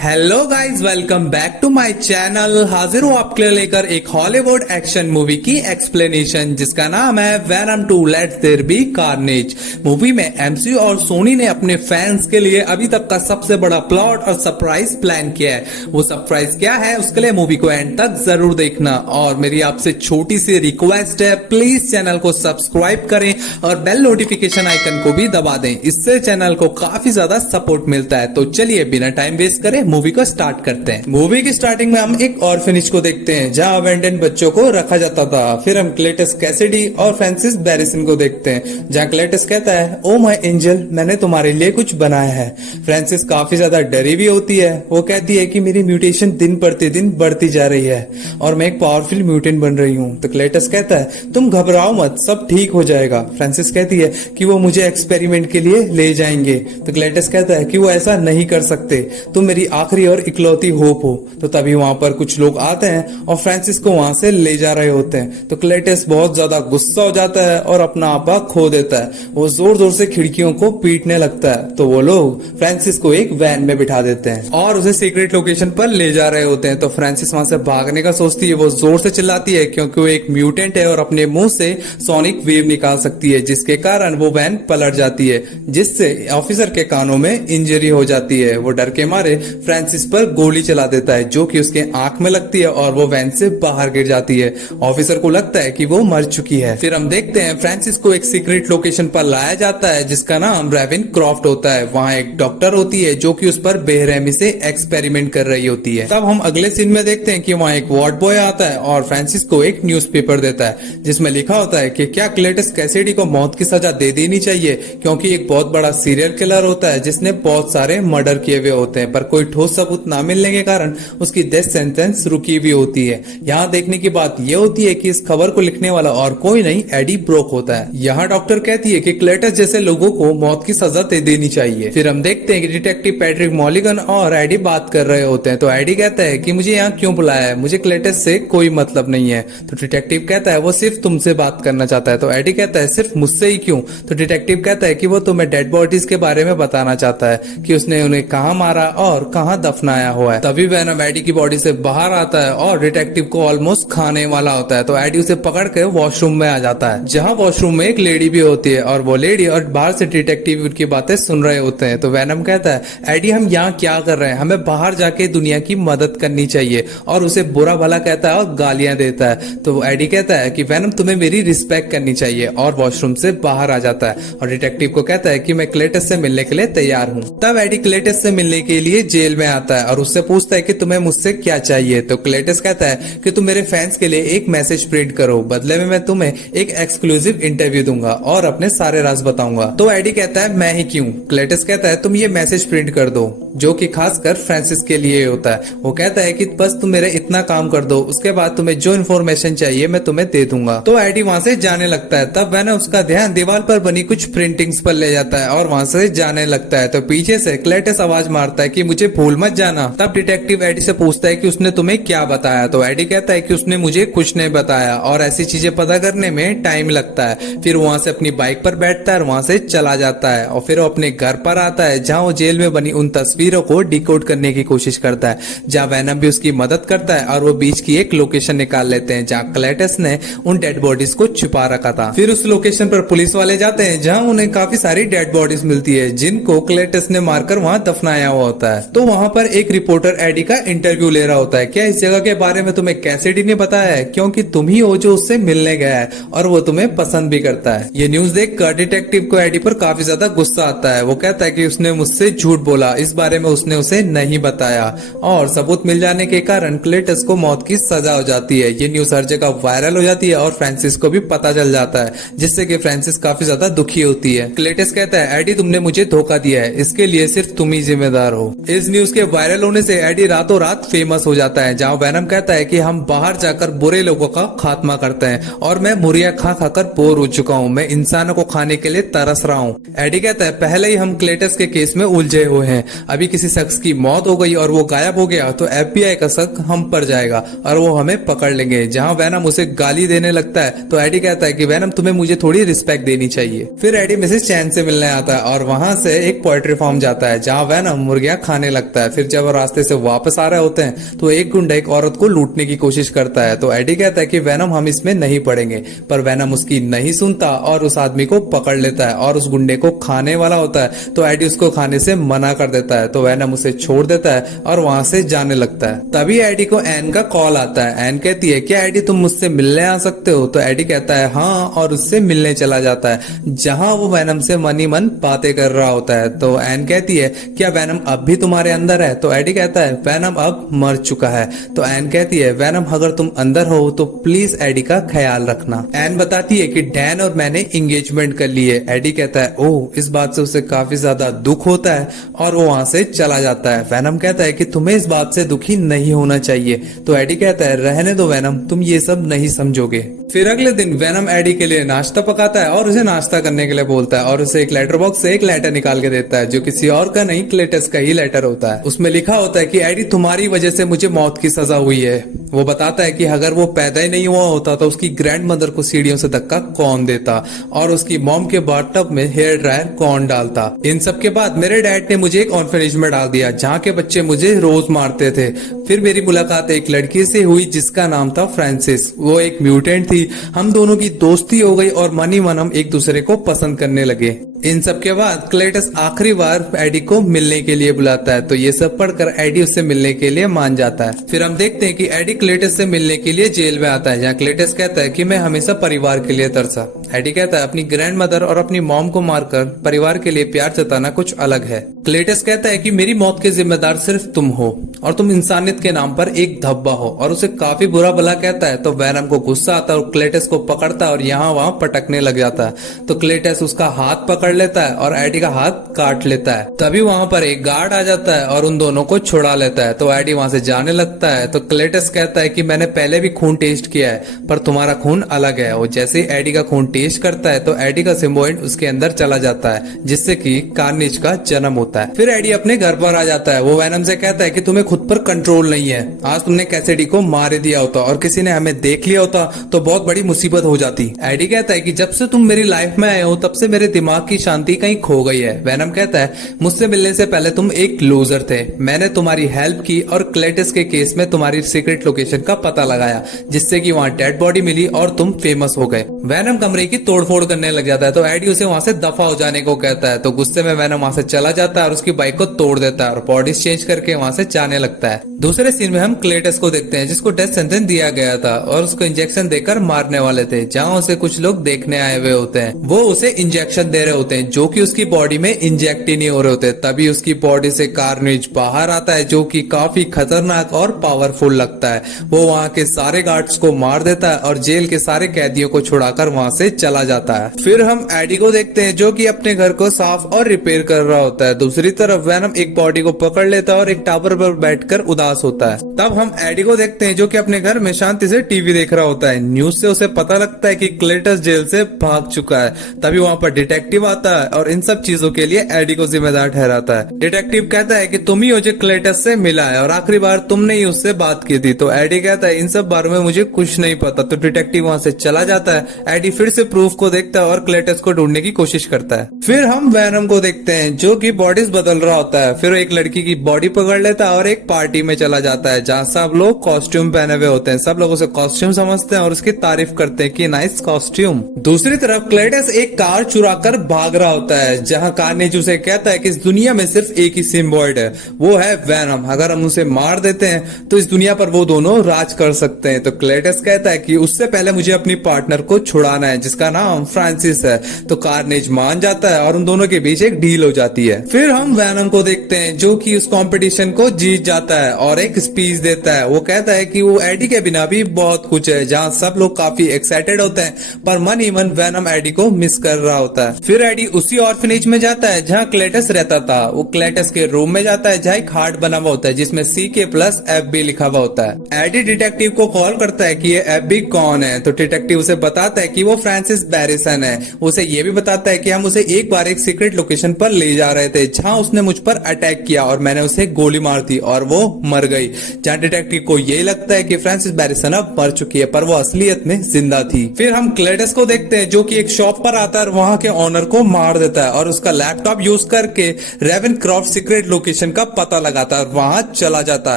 Hello guys, welcome back to my channel. हाजिर हूँ आपके लिए लेकर एक हॉलीवुड एक्शन मूवी की एक्सप्लेनेशन जिसका नाम है Venom 2 let's there be Carnage. Movie में एमसीयू और सोनी ने अपने फैंस के लिए अभी तक का सबसे बड़ा प्लॉट और सरप्राइज प्लान किया है। वो सरप्राइज क्या है उसके लिए मूवी को एंड तक जरूर देखना। और मेरी आपसे छोटी सी रिक्वेस्ट है, प्लीज चैनल को सब्सक्राइब करें और बेल नोटिफिकेशन आइकन को भी दबा दें, इससे चैनल को काफी ज्यादा सपोर्ट मिलता है। तो चलिए बिना टाइम वेस्ट करे मूवी को स्टार्ट करते हैं। मूवी की स्टार्टिंग में हम एक ऑर्फेनेज को देखते हैं जहां अबेंडन बच्चों को रखा जाता था। फिर हम क्लेटस कैसिडी और फ्रांसिस बैरिसन को देखते हैं जहां क्लेटस कहता है, ओ माय एंजल, मैंने तुम्हारे लिए कुछ बनाया है। फ्रांसिस काफी ज्यादा डरी भी होती है। वो कहती है कि मेरी म्यूटेशन दिन प्रतिदिन बढ़ती जा रही है और मैं एक पावरफुल म्यूटेंट बन रही हूँ। तो क्लेटस कहता है, तुम घबराओ मत, सब ठीक हो जाएगा। फ्रांसिस कहती है कि वो मुझे एक्सपेरिमेंट के लिए ले जाएंगे। तो क्लेटस कहता है कि वो ऐसा नहीं कर सकते, तुम मेरी आखिरी और इकलौती होप हो। तो तभी वहां पर कुछ लोग आते हैं और फ्रांसिस को वहां से ले जा रहे होते हैं। तो क्लेटस बहुत ज्यादा गुस्सा हो जाता है और अपना आपा खो देता है। वो जोर जोर से खिड़कियों को पीटने लगता है। तो वो लोग फ्रांसिस को एक वैन में बिठा देते हैं और उसे सीक्रेट लोकेशन पर ले जा रहे होते हैं। तो फ्रांसिस वहां से भागने का सोचती है। वो जोर से चिल्लाती है क्योंकि वो एक म्यूटेंट है और अपने मुंह से सोनिक वेव निकाल सकती है, जिसके कारण वो वैन पलट जाती है, जिससे ऑफिसर के कानों में इंजरी हो जाती है। वो डर के मारे फ्रांसिस पर गोली चला देता है जो कि उसके आंख में लगती है और वो वैन से बाहर गिर जाती है। ऑफिसर को लगता है कि वो मर चुकी है। फिर हम देखते हैं फ्रांसिस को एक सीक्रेट लोकेशन पर लाया जाता है जिसका नाम रेविन क्रॉफ्ट होता है। वहाँ एक डॉक्टर होती है जो कि उस पर बेरहमी से एक्सपेरिमेंट कर रही होती है। तब हम अगले सीन में देखते हैं कि वहाँ एक वार्ड बॉय आता है और फ्रांसिस को एक न्यूज़पेपर देता है जिसमें लिखा होता है कि क्या क्लेटस कैसिडी को मौत की सजा दे देनी चाहिए, क्योंकि एक बहुत बड़ा सीरियल किलर होता है जिसने बहुत सारे मर्डर किए हुए होते हैं, पर कोई ठोस सबूत ना मिलने के कारण उसकी डेथ सेंटेंस रुकी हुई होती है। यहाँ देखने की बात यह होती है कि इस खबर को लिखने वाला और कोई नहीं, एडी ब्रोक होता है। यहाँ डॉक्टर कहती है कि क्लेटस जैसे लोगों को मौत की सजा दे देनी चाहिए। फिर हम देखते हैं कि डिटेक्टिव पैट्रिक मॉलिगन और एडी बात कर रहे होते हैं। तो एडी कहता है कि मुझे यहाँ क्यों बुलाया है, मुझे क्लेटस से कोई मतलब नहीं है। तो डिटेक्टिव कहता है वो सिर्फ तुमसे बात करना चाहता है। तो एडी कहता है सिर्फ मुझसे ही क्यों? तो डिटेक्टिव कहता है कि वो तुम्हें डेड बॉडीज के बारे में बताना चाहता है कि उसने उन्हें कहाँ मारा और कहाँ दफनाया हुआ है। तभी वेनम एडी की बॉडी से बाहर आता है और डिटेक्टिव को ऑलमोस्ट खाने वाला होता है। तो एडी उसे पकड़ के वॉशरूम में आ जाता है जहां वॉशरूम में एक लेडी भी होती है और वो लेडी और बाहर से डिटेक्टिव उनकी बातें सुन रहे होते हैं। तो वेनम कहता है, एडी हम यहाँ क्या कर रहे हैं, हमें बाहर जाके दुनिया की मदद करनी चाहिए, और उसे बुरा भला कहता है और गालियां देता है। तो एडी कहता है कि वेनम तुम्हें मेरी रिस्पेक्ट करनी चाहिए, और वॉशरूम से बाहर आ जाता है और डिटेक्टिव को कहता है कि मैं क्लेटस से मिलने के लिए तैयार हूँ। तब एडी क्लेटस से मिलने के लिए जेल में आता है और उससे पूछता है कि तुम्हें मुझसे क्या चाहिए। तो क्लेटस कहता है कि तुम मेरे फैंस के लिए एक मैसेज प्रिंट करो, बदले में मैं तुम्हें एक एक्सक्लूसिव इंटरव्यू दूंगा और अपने सारे राज बताऊंगा। तो एडी कहता है मैं ही क्यों? क्लेटस कहता है तुम ये मैसेज प्रिंट कर दो, जो कि खासकर फ्रांसिस के लिए होता है। वो कहता है कि बस तुम मेरे इतना काम कर दो, उसके बाद तुम्हें जो इन्फॉर्मेशन चाहिए मैं तुम्हें दे दूंगा। तो एडी वहां से जाने लगता है। तब वह उसका ध्यान दीवार पर बनी कुछ प्रिंटिंग्स पर ले जाता है और वहां से जाने लगता है। तो पीछे से क्लेटस आवाज मारता है कि मुझे भूल मत जाना। तब डिटेक्टिव एडी से पूछता है कि उसने तुम्हें क्या बताया। तो एडी कहता है कि उसने मुझे कुछ नहीं बताया और ऐसी चीजें पता करने में टाइम लगता है। फिर वहां से अपनी बाइक पर बैठता है और वहां से चला जाता है और फिर वो अपने घर पर आता है जहां वो जेल में बनी उन तस्वीरों को डिकोड करने की कोशिश करता है, जहां वेनम भी उसकी मदद करता है और वो बीच की एक लोकेशन निकाल लेते हैं जहां क्लेटस ने उन डेड बॉडीज को छुपा रखा था। फिर उस लोकेशन पर पुलिस वाले जाते हैं जहां उन्हें काफी सारी डेड बॉडीज मिलती है जिनको क्लेटस ने मारकर वहां दफनाया हुआ होता है। तो वहां पर एक रिपोर्टर एडी का इंटरव्यू ले रहा होता है, क्या इस जगह के बारे में तुम्हें कैसिडी ने बताया है, क्योंकि तुम ही हो जो उससे मिलने गया है और वो तुम्हें पसंद भी करता है। ये न्यूज देखकर डिटेक्टिव को एडी पर काफी ज्यादा गुस्सा आता है। वो कहता है कि उसने मुझसे झूठ बोला, इस बारे में उसने उसे नहीं बताया, और सबूत मिल जाने के कारण क्लेटस को मौत की सजा हो जाती है। ये न्यूज हर जगह वायरल हो जाती है और फ्रांसिस को भी पता चल जाता है, जिससे कि फ्रांसिस काफी ज्यादा दुखी होती है। क्लेटस कहता है एडी तुमने मुझे धोखा दिया है, इसके लिए सिर्फ तुम ही जिम्मेदार हो। इस न्यूज के वायरल होने से एडी रातों रात फेमस हो जाता है, जहां वेनम कहता है कि हम बाहर जाकर बुरे लोगों का खात्मा करते हैं और मैं मुर्गियां खा खाकर बोर हो चुका हूँ, मैं इंसानों को खाने के लिए तरस रहा हूँ। एडी कहता है पहले ही हम क्लेटस के केस में उलझे हुए हैं, अभी किसी शख्स की मौत हो गई और वो गायब हो गया तो FBI का शक हम पर जाएगा और वो हमें पकड़ लेंगे। जहां वेनम उसे गाली देने लगता है तो एडी कहता है कि वेनम तुम्हें मुझे थोड़ी रिस्पेक्ट देनी चाहिए। फिर एडी मिसेस चैन से मिलने आता है और वहां से एक पोएट्री फार्म जाता है जहां वेनम मुर्गियां खाने लगता लगता है। फिर जब वो रास्ते से वापस आ रहे होते हैं तो एक गुंडा एक औरत को लूटने की कोशिश करता है। तो एडी कहता है कि वेनम हम इसमें नहीं पड़ेंगे, पर वेनम उसकी नहीं सुनता और उस आदमी को पकड़ लेता है और उस गुंडे को खाने वाला होता है। तो एडी उसको खाने से मना कर देता है। तो वेनम उसे छोड़ देता है और वहां से जाने लगता है। तभी एडी को एन का कॉल आता है। एन कहती है क्या एडी तुम मुझसे मिलने आ सकते हो? तो एडी कहता है हाँ, और उससे मिलने चला जाता है जहां वो वेनम से मन ही मन बातें कर रहा होता है। तो एन कहती है क्या वेनम अब भी तुम्हारे अंदर है? तो एडी कहता है वेनम अब मर चुका है। तो एन कहती है वेनम अगर तुम अंदर हो तो प्लीज एडी का ख्याल रखना। एन बताती है कि डैन और मैंने एंगेजमेंट कर ली है। एडी कहता है ओह, इस बात से उसे काफी ज्यादा दुख होता है और वो वहां से चला जाता है। वेनम कहता है कि तुम्हें इस बात से दुखी नहीं होना चाहिए। तो एडी कहता है रहने दो वेनम, तुम ये सब नहीं समझोगे। फिर अगले दिन वेनम एडी के लिए नाश्ता पकाता है और उसे नाश्ता करने के लिए बोलता है और उसे एक लेटर बॉक्स से एक लेटर निकाल के देता है जो किसी और का नहीं, क्लेटस का ही लेटर होता है। उसमें लिखा होता है कि एडी तुम्हारी वजह से मुझे मौत की सजा हुई है। वो बताता है कि अगर वो पैदा ही नहीं हुआ होता तो उसकी ग्रैंड मदर को सीढ़ियों से धक्का कौन देता और उसकी मॉम के बाथटब में हेयर ड्रायर कौन डालता। इन सब के बाद मेरे डैड ने मुझे एक ऑर्फनेज में डाल दिया जहाँ के बच्चे मुझे रोज मारते थे। फिर मेरी मुलाकात एक लड़की से हुई जिसका नाम था फ्रांसिस। वो एक म्यूटेंट थी। हम दोनों की दोस्ती हो गई और मन ही मन हम एक दूसरे को पसंद करने लगे। इन सब के बाद क्लेटस आखिरी बार एडी को मिलने के लिए बुलाता है। तो ये सब पढ़कर एडी उससे मिलने के लिए मान जाता है। फिर हम देखते हैं कि एडी क्लेटस से मिलने के लिए जेल में आता है जहाँ क्लेटस कहता है कि मैं हमेशा परिवार के लिए तरसा। एडी कहता है अपनी ग्रैंड मदर और अपनी मॉम को मारकर परिवार के लिए प्यार जताना कुछ अलग है। क्लेटस कहता है कि मेरी मौत के जिम्मेदार सिर्फ तुम हो और तुम इंसानियत के नाम पर एक धब्बा हो, और उसे काफी बुरा भला कहता है। तो वेनम को गुस्सा आता है और क्लेटस को पकड़ता है और यहाँ वहाँ पटकने लग जाता है। तो क्लेटस उसका हाथ पकड़ लेता है और एडी का हाथ काट लेता है। तभी वहाँ पर एक गार्ड आ जाता है और उन दोनों को छुड़ा लेता है। तो एडी वहाँ से जाने लगता है। तो क्लेटस कहता है कि मैंने पहले भी खून टेस्ट किया है पर तुम्हारा खून अलग है। और जैसे ही एडी का खून टेस्ट करता है तो एडी का सिम्बोइड उसके अंदर चला जाता है जिससे कि कार्नेज का जन्म होता है। फिर एडी अपने घर पर आ जाता है। वो वेनम से कहता है कि तुम्हें खुद पर कंट्रोल नहीं है। आज तुमने कैसिडी को मार दिया होता और किसी ने हमें देख लिया होता तो बहुत बड़ी मुसीबत हो जाती। एडी कहता है कि जब से तुम मेरी लाइफ में आए हो तब से मेरे दिमाग की शांति कहीं खो गई है। वेनम कहता है मुझसे मिलने से पहले तुम एक लूजर थे। मैंने तुम्हारी हेल्प की और क्लेटस के केस में तुम्हारी सीक्रेट लोकेशन का पता लगाया जिससे कि वहाँ डेड बॉडी मिली और तुम फेमस हो गए। वेनम कमरे की तोड़फोड़ करने लग जाता है। तो एडी उसे वहां से दफा हो जाने को कहता है। तो गुस्से में वेनम वहां से चला जाता है और उसकी बाइक को तोड़ देता है और बॉडीज चेंज करके वहां से जाने लगता है। दूसरे सीन में हम क्लेटस को देखते हैं जिसको डेथ सेंटेंस दिया गया था और उसको इंजेक्शन देकर मारने वाले थे। जहाँ उसे कुछ लोग देखने आए हुए होते हैं। वो उसे इंजेक्शन दे रहे होते हैं जो कि उसकी बॉडी में इंजेक्ट ही नहीं हो रहे होते। तभी उसकी बॉडी से कार्नेज बाहर आता है जो कि काफी खतरनाक और पावरफुल लगता है। वो वहाँ के सारे गार्ड्स को मार देता है और जेल के सारे कैदियों को छुड़ाकर वहाँ से चला जाता है। फिर हम एडी को देखते हैं जो कि अपने घर को साफ और रिपेयर कर रहा होता है। दूसरी तरफ वेनम एक बॉडी को पकड़ लेता है और एक टावर पर बैठकर उदास होता है। तब हम एडी को देखते हैं जो कि अपने घर में शांति से टीवी देख रहा होता है। न्यूज से उसे पता लगता है कि क्लेटस जेल से भाग चुका है। तभी वहाँ पर डिटेक्टिव आता है और इन सब चीजों के लिए एडी को जिम्मेदार ठहराता है। डिटेक्टिव कहता है कि तुम ही हो जो क्लेटस से मिला है और आखिरी बार तुमने ही उससे बात की थी। तो एडी कहता है इन सब बारे में मुझे कुछ नहीं पता। तो डिटेक्टिव वहाँ से चला जाता है। एडी फिर से प्रूफ को देखता है और क्लेटस को ढूंढने की कोशिश करता है। फिर हम वेनम को देखते हैं जो कि बॉडीज बदल रहा होता है। फिर एक लड़की की बॉडी पकड़ लेता है और एक पार्टी में चला जाता है जहाँ सब लोग कॉस्ट्यूम पहने हुए होते हैं। सब लोग उसे कॉस्ट्यूम समझते हैं और उसकी तारीफ करते हैं कि नाइस कॉस्ट्यूम। दूसरी तरफ क्लेटस एक कार चुरा कर भाग रहा होता है जहाँ कार्नेज उसे कहता है कि इस दुनिया में सिर्फ एक ही सिम्बॉइड है, वो है वेनम। अगर हम उसे मार देते हैं तो इस दुनिया पर वो दोनों राज कर सकते हैं। तो क्लेटस कहता है कि उससे पहले मुझे अपनी पार्टनर को छुड़ाना है जिसका नाम फ्रांसिस है। तो कार्नेज मान जाता है और उन दोनों के बीच एक डील हो जाती है। फिर हम वेनम को देखते हैं जो कि उस कंपटीशन को जीत जाता है और एक स्पीच देता है। वो कहता है कि वो एडी के बिना भी बहुत कुछ है, जहाँ सब लोग काफी एक्साइटेड होते हैं पर मन ही मन वेनम एडी को मिस कर रहा होता है। फिर एडी उसी ऑर्फनेज में जाता है जहाँ क्लेटस रहता था। वो क्लेटस के रूम में जाता है जहाँ एक हार्ट बना हुआ होता है जिसमें सी CK+FB लिखा हुआ होता है। एडी डिटेक्टिव को कॉल करता है कि ये FB कौन है, तो डिटेक्टिव उसे बताता है कि वो फ्रांसिस बैरिसन है। उसे ये भी बताता है कि हम उसे एक बार एक सीक्रेट लोकेशन पर ले जा रहे थे जहां उसने मुझ पर अटैक किया और मैंने उसे गोली मार दी और वो मर गई। जहां डिटेक्टिव को ये लगता है कि फ्रांसिस बैरिसन अब मर चुकी है, पर वो असलियत में जिंदा थी। फिर हम क्लेटस को देखते हैं जो कि एक शॉप पर आता है और वहां के ऑनर को मार देता है और उसका लैपटॉप यूज करके रेवेनक्रॉफ्ट सीक्रेट लोकेशन का पता लगाता है और वहां चला जाता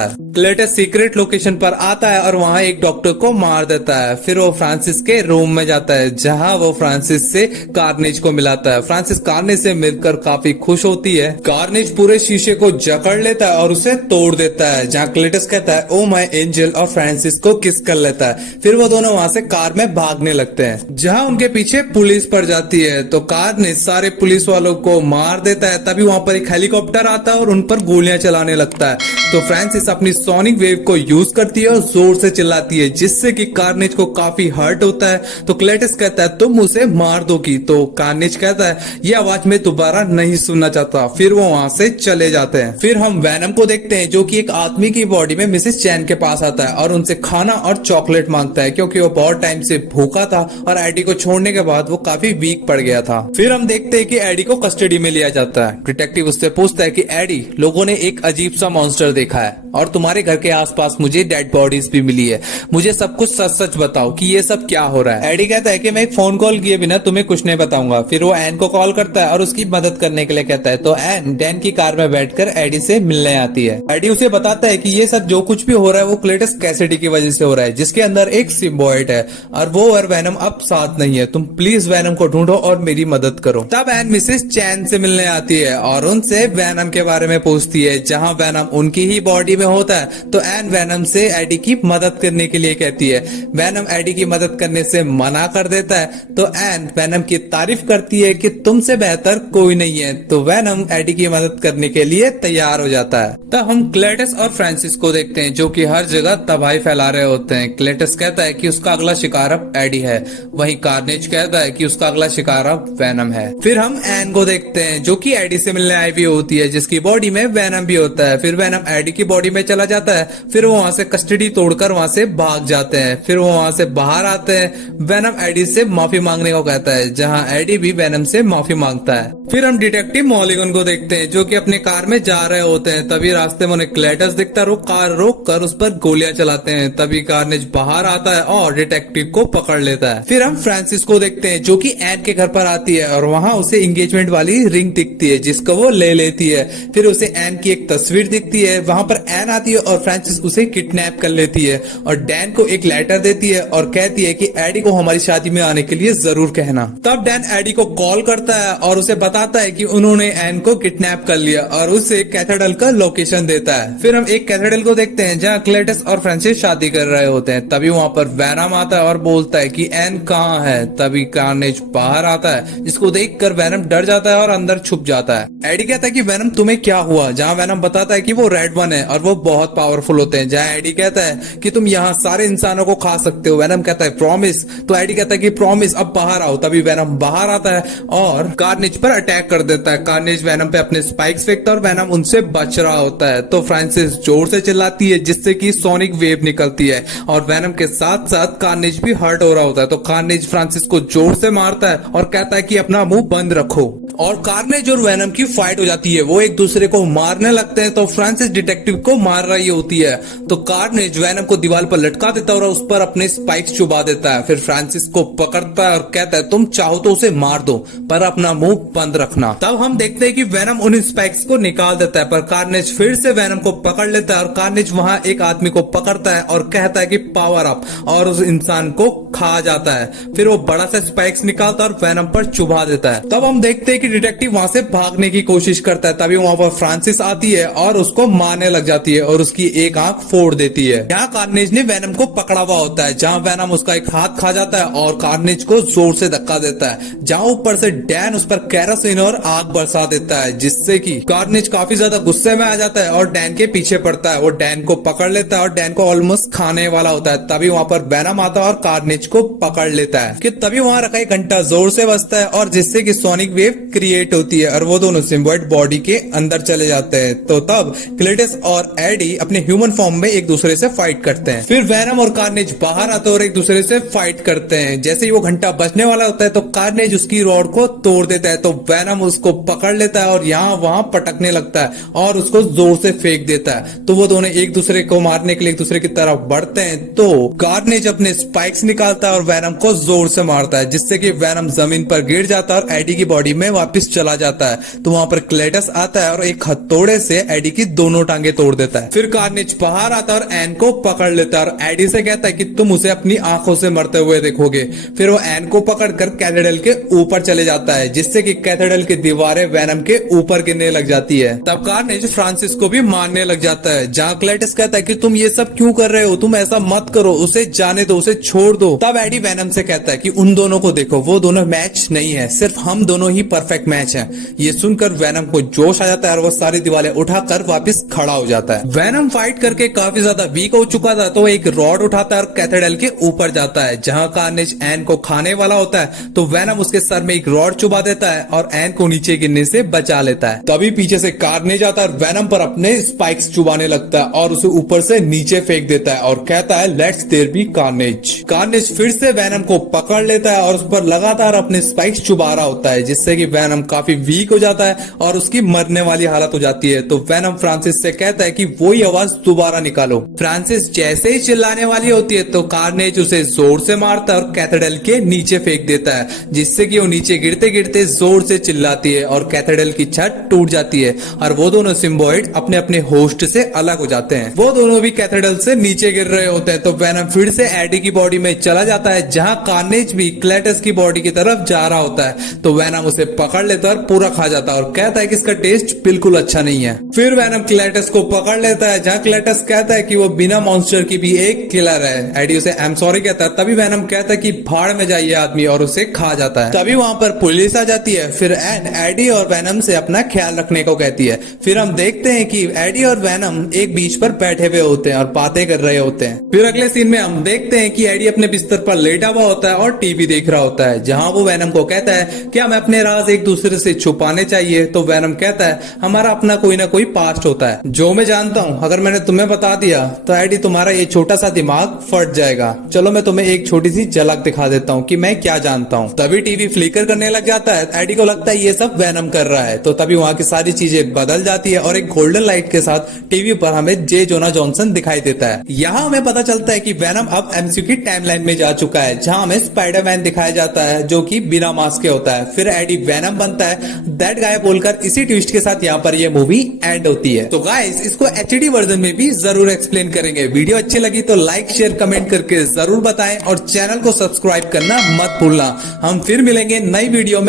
है। क्लेटस सीक्रेट लोकेशन पर आता है और वहां एक डॉक्टर को मार देता है। फिर वो फ्रांसिस के रूम में जाता है जहां वो फ्रांसिस से कार्नेज को मिलाता है। फ्रांसिस कार्नेज से मिलकर काफी खुश होती है। कार्नेज पूरे शीशे को जकड़ लेता है और उसे तोड़ देता है, जहां क्लेटस कहता है ओ माय एंजल और फ्रांसिस को किस कर लेता है। फिर वो दोनों वहां से कार में भागने लगते हैं जहां उनके पीछे पुलिस पड़ जाती है, तो कार्नेज सारे पुलिस वालों को मार देता है। तभी वहां पर एक हेलीकॉप्टर आता है और उन पर गोलियां चलाने लगता है, तो फ्रांसिस अपनी सोनिक वेव को यूज करती है और जोर से चिल्लाती है जिससे कि कार्नेज को काफी हर्ट होता है। तो क्लेटस कहता है तुम उसे मार दोगी, तो कार्नेज कहता है ये आवाज मैं दोबारा नहीं सुनना चाहता। फिर वो वहां से चले जाते हैं। फिर हम वैनम को देखते हैं जो कि एक आदमी की बॉडी में मिसेस चैन के पास आता है और उनसे खाना और चॉकलेट मांगता है क्योंकि वो बहुत टाइम से भूखा था और एडी को छोड़ने के बाद वो काफी वीक पड़ गया था। फिर हम देखते हैं कि एडी को कस्टडी में लिया जाता है। डिटेक्टिव उससे पूछता है कि एडी, लोगों ने एक अजीब सा मॉन्स्टर देखा है और तुम्हारे घर के आसपास मुझे डेड बॉडीज भी मिली है, मुझे सब कुछ सच सच बताओ कि ये सब क्या हो रहा है। एडी कहता है कि मैं एक फोन कॉल किए बिना तुम्हें कुछ नहीं बताऊंगा। फिर वो एन को कॉल करता है और उसकी मदद करने के लिए कहता है, तो एन डैन की कार में बैठकर एडी से मिलने आती है। एडी उसे बताता है कि ये सब जो कुछ भी हो रहा है वो क्लेटस कैसिडी की वजह से हो रहा है जिसके अंदर एक सिम्बायोट है और वो और वैनम अब साथ नहीं है, तुम प्लीज वैनम को ढूंढो और मेरी मदद करो। तब एन मिसेस चैन से मिलने आती है और उनसे वैनम के बारे में पूछती है। जहां वैनम उनकी ही बॉडी में होता है तो एन वैनम से एडी की मदद करने के लिए कहती है। वैनम एडी की मदद करने से मना कर देता है, तो एन वैनम की तारीफ करती है कि तुमसे बेहतर कोई नहीं है, तो वैनम एडी की मदद करने के लिए तैयार हो जाता है। तब हम क्लेटस और फ्रांसिस को देखते हैं जो कि हर जगह तबाही फैला रहे होते हैं। क्लेटस कहता है कि उसका अगला शिकार अब एडी है, वहीं कार्नेज कहता है कि उसका अगला शिकार अब वैनम है। फिर हम एन को देखते हैं जो कि एडी से मिलने आई हुई होती है जिसकी बॉडी में वैनम भी होता है। फिर वैनम एडी की बॉडी में चला जाता है, फिर वो वहां से कस्टडी तोड़कर वहां से भाग जाते हैं। फिर वो वहां से बाहर आते हैं। वैनम एडी से माफी मांगने को कहता है जहां एडी भी वैनम से माफी मांगता है। फिर हम डिटेक्टिव मॉलिगन को देखते हैं जो कि अपने कार में जा रहे होते हैं। तभी रास्ते में उन्हें क्लेटस दिखता है, कार रोक कर उस पर गोलियां चलाते हैं। तभी कार्नेज बाहर आता है और डिटेक्टिव को पकड़ लेता है। फिर हम फ्रांसिस को देखते हैं जो कि एन के घर पर आती है और वहां उसे एंगेजमेंट वाली रिंग दिखती है जिसको वो ले लेती है। फिर उसे एन की एक तस्वीर दिखती है, वहां पर एन आती है और फ्रांसिस उसे किडनैप कर लेती है और डैन को एक लेटर देती है और कहती है कि एडी को हमारी शादी में आने के लिए जरूर कहना। तब डैन एडी को कॉल करता है और उसे बताता है कि उन्होंने एन को किडनैप कर लिया और उसे कैथेड्रल का लोकेशन देता है। फिर हम एक कैथेड्रल को देखते हैं जहां क्लेटस और फ्रांसिस शादी कर रहे होते हैं। तभी वहां पर वैनम आता है और बोलता है कि एन कहाँ है। तभी कार्नेज बाहर आता है जिसको देखकर वैनम डर जाता है और अंदर छुप जाता है। एडी कहता है कि वैनम तुम्हें क्या हुआ, जहां वैनम बताता है कि वो रेड वन है और वो बहुत पावरफुल होते हैं। जहां एडी कहता है कि तुम यहाँ सारे इंसानों को खा सकते हो। वैनम कहता है प्रॉमिस, तो एडी कहता है कि प्रॉमिस, अब बाहर आओ। तभी वैनम बाहर आता है और कार्नेज पर अटैक कर देता है। कार्नेज वैनम पे अपने स्पाइक्स फेंकता है और वैनम उनसे बच रहा होता है, तो फ्रांसिस जोर से चिल्लाती है जिससे कि सोनिक वेव निकलती है और वैनम के साथ साथ कार्नेज भी हर्ट हो रहा होता है। तो कार्नेज फ्रांसिस को जोर से मारता है और कहता है कि अपना मुंह बंद रखो और कार्नेज और वैनम की फाइट हो जाती है। वो एक दूसरे को मारने लगते हैं, तो फ्रांसिस डिटेक्टिव को मार रही होती है, तो कार्नेज वैनम को दीवार पर लटका देता है और उस पर अपने स्पाइक्स चुबा देता है। फिर फ्रांसिस को पकड़ता है और कहता है तुम चाहो तो उसे मार दो पर अपना मुंह बंद रखना। तब हम देखते हैं कि वैनम उन स्पाइक्स को निकाल देता है, पर कार्नेज फिर से वैनम को पकड़ लेता है और कार्नेज वहां एक आदमी को पकड़ता है और कहता है कि पावर अप, और उस इंसान को खा जाता है। फिर वो बड़ा सा स्पाइक्स निकालता है और वैनम पर चुभा देता है। तब हम देखते हैं कि डिटेक्टिव वहां से भागने की कोशिश करता है। तभी वहां पर फ्रांसिस आती है और उसको मारने लग जाती है और उसकी एक आंख फोड़ देती है। यहाँ कार्नेज ने वैनम को पकड़ा हुआ होता है, जहाँ वैनम उसका एक हाथ खा जाता है और कार्नेज को जोर से धक्का देता है, जहाँ ऊपर से डैन उस पर केरोसिन और आग बरसा देता है, जिससे कि कार्नेज काफी ज्यादा गुस्से में आ जाता है और डैन के पीछे पड़ता है। वो डैन को पकड़ लेता है और डैन को ऑलमोस्ट खाने वाला होता है। तभी वहां पर वैनम आता है और कार्नेज को पकड़ लेता है कि तभी वहां रखा एक घंटा जोर से बजता है और जिससे कि सोनिक वेव क्रिएट होती है और वो दोनों सिम्बायोट बॉडी के अंदर चले जाते हैं। तो तब क्लेटस और एडी अपने ह्यूमन फॉर्म में एक दूसरे से फाइट करते हैं। फिर वैनम और कार्नेज बाहर आते हैं और एक दूसरे से फाइट करते हैं। जैसे ही वो घंटा बजने वाला होता है तो कार्नेज उसकी रॉड को तोड़ देता है, तो वैनम उसको पकड़ लेता है और यहाँ वहां पटकने लगता है और उसको जोर से फेंक देता है। तो वो दोनों एक दूसरे को मारने के लिए एक दूसरे की तरफ बढ़ते हैं। तो कार्नेज अपने स्पाइक्स निकालता है और वैनम को जोर से मारता है, जिससे कि वैनम जमीन पर गिर जाता है और एडी की बॉडी में वापस चला जाता है। तो वहां पर क्लेटस आता है और एक हथौड़े से एडी की दोनों टांगे तोड़ देता है। फिर कार्नेज बाहर आता है और एन को पकड़ लेता है और एडी से कहता है कि तुम उसे अपनी आंखों से मरते हुए देखोगे। फिर वो एन को पकड़कर कैथेड्रल के ऊपर चले जाता है, जिससे कि कैथेड्रल की दीवारें वैनम के ऊपर गिरने लग जाती है। तब कार्नेज फ्रांसिस को भी मारने लग जाता है, जहां क्लेटस कहता है कि तुम ये सब क्यों कर रहे हो, तुम ऐसा मत करो, उसे जाने दो, उसे छोड़ दो। तब एडी वैनम से कहता है कि उन दोनों को देखो, वो दोनों मैच नहीं है, सिर्फ हम दोनों ही परफेक्ट मैच हैं। ये सुनकर वैनम को जोश आ जाता है और वो सारी दीवारें उठाकर वापस खड़ा हो जाता है। वैनम फाइट करके काफी ज्यादा वीक हो चुका था, तो एक रॉड उठाता है और कैथेड्रल के ऊपर जाता है। जहां कार्नेज एन को खाने वाला होता है तो वैनम उसके सर में एक रॉड चुबा देता है और एन को नीचे गिरने से बचा लेता है। तभी पीछे से कार्नेज आता है और वैनम पर अपने स्पाइक्स चुबाने लगता है और उसे ऊपर से नीचे फेंक देता है और कहता है let's there be Carnage. Carnage फिर से वैनम को पकड़ लेता है और उस पर लगातार अपने स्पाइक्स चुबा रहा होता है, जिससे कि वैनम काफी वीक हो जाता है और उसकी मरने वाली हालत हो जाती है। तो वैनम फ्रांसिस से कहता है कि वही आवाज दोबारा निकालो। फ्रांसिस जैसे ही चिल्लाने वाली होती है तो कार्नेज उसे जोर से मारता है और कैथेड्रल के नीचे फेंक देता है, जिससे कि वो नीचे गिरते गिरते जोर से चिल्लाती है और कैथेड्रल की छत टूट जाती है और वो दोनों सिम्बायोट अपने अपने होस्ट से अलग हो जाते हैं। वो दोनों भी कैथेड्रल से नीचे गिर रहे होते हैं। तो वैनम फिर से एडी की बॉडी में चला जाता है, जहां कार्नेज भी क्लेटस की बॉडी की तरफ जा रहा होता है। तो वैनम उसे पकड़ लेता है और पूरा खा जाता है और कहता है कि इसका टेस्ट बिल्कुल अच्छा नहीं है। फिर वैनम क्लेटस को पकड़ लेता है, जहां क्लेटस कहता है कि वो बिना मॉन्स्टर की भी एक किलर है। एडी उसे आई एम सॉरी कहता है। तभी वैनम कहता है कि भाड़ में जाइए आदमी, और उसे खा जाता है। तभी वहां पर पुलिस आ जाती है। फिर एन एडी और वैनम से अपना ख्याल रखने को कहती है। फिर हम देखते हैं कि एडी और वैनम एक बीच पर बैठे हुए होते हैं और बातें कर रहे होते हैं। फिर अगले सीन में हम देखते हैं कि एडी अपने बिस्तर पर लेटा हुआ होता है और टीवी देख रहा होता है, जहां वो वैनम को कहता है कि हमें अपने राज एक दूसरे से छुपाने चाहिए। तो वैनम कहता है हमारा अपना कोई ना कोई पास्ट होता है जो मैं जानता हूँ, अगर मैंने तुम्हें बता दिया तो एडी तुम्हारा ये छोटा सा दिमाग फट जाएगा। चलो मैं तुम्हें एक छोटी सी झलक दिखा देता हूँ कि मैं क्या जानता हूँ। तभी टीवी फ्लिकर करने लग जाता है। एडी को लगता है ये सब वैनम कर रहा है। तो तभी वहां की सारी चीजें बदल जाती है और एक गोल्डन लाइट के साथ टीवी पर हमें जे जोना जॉनसन दिखाई देता है। यहाँ हमें पता चलता है कि वैनम अब एमसीयू की टाइमलाइन में जा चुका है, जहाँ हमें स्पाइडरमैन दिखाया जाता है जो कि बिना मास्क के होता है। फिर एडी वैनम बनता है दैट गाय बोलकर। इसी ट्विस्ट के साथ यहाँ पर ये मूवी एंड होती है। तो गाइस इसको एचडी वर्जन में भी जरूर एक्सप्लेन करेंगे। वीडियो अच्छी लगी तो लाइक शेयर कमेंट करके जरूर बताएं और चैनल को सब्सक्राइब करना मत भूलना। हम फिर मिलेंगे नई वीडियो में।